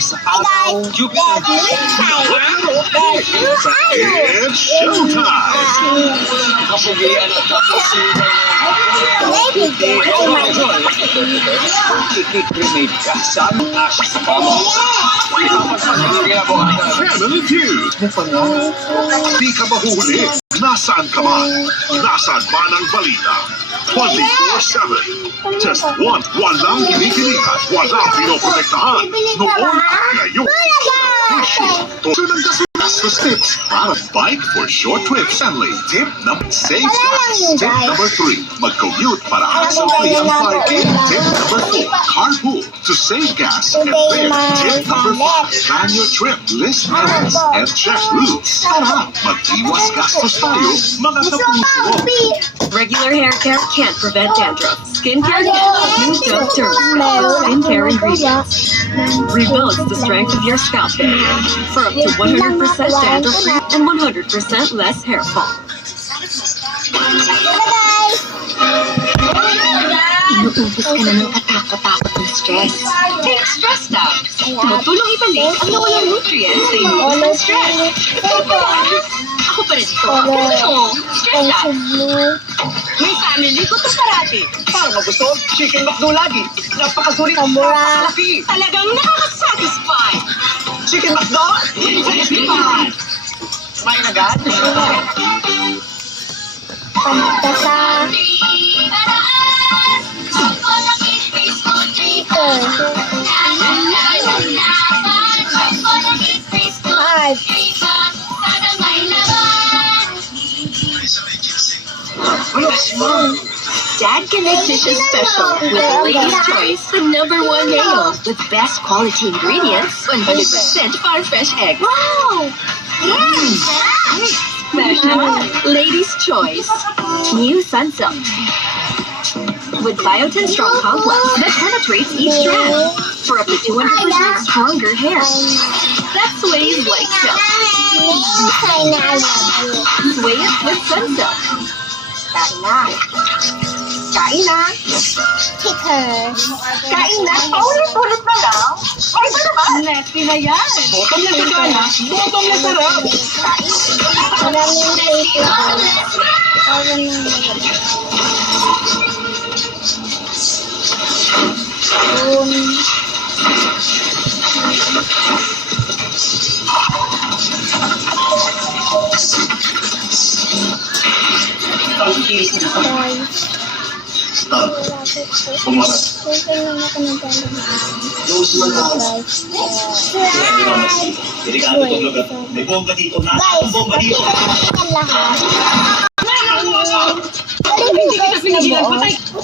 sa araw, Jupiter. It's showtime! Kapugian at kapusinan. Ikikremate ka sa anong asya sa kama. Family Feud! Di ka mahuli. Nasaan ka man? Nasaan man ang balita? 24/7. Just walang kinikilihan, walang pinoprotektahan. Noon at ngayon. Tulad ng gastos tips para bike for short trips. Family tip number 6 gas. Tip number 3, mag-commute para hassle-free ang parking. Tip number 4, carpool to save gas and fare. Tip number 5, plan your trip, list errands, and check routes. Tara, mag-iwas gastos tayo, mga kapuso. Regular hair care can't prevent dandruff. Skincare can. Use Dove Turmeric skincare ingredients. Rebuilds the strength of your scalp barrier for up to 100% dandruff-free and 100% less hair fall. Inuubos ka na ng katakot-takot ng stress. Take stress out. Tumutulong ibalik ang nawalang nutrients sa inuubos ng stress. Ako pa rin ito. Stress out. May family, gusto parati. Para magusto, chicken McDo lagi. Napakasulit, napakalaki. Talagang nakakasatisfy. Chicken McDo, satisfied. Kumain agad. Pantasa. Dad can make dishes special with Lady's Choice, the #1 mayo with best quality ingredients, 100% farm fresh eggs. Wow! Yes! Special Lady's Choice, new Sunsilk with Biotin Strong Complex that penetrates each strand for up to 200% stronger hair. That's Sway's like silk. Sway it with Sunsilk. Kain na. Kain na. Stickers. Kain na. Paulit-ulit na lang. Ay, ba naman? Nasty na yan. Bottom na sagana, bottom na sarap. Kain. Maraming paper. May bomba dito na. Bomba dito.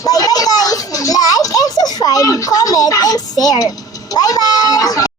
Bye-bye guys. Like and subscribe, comment and share. Bye-bye.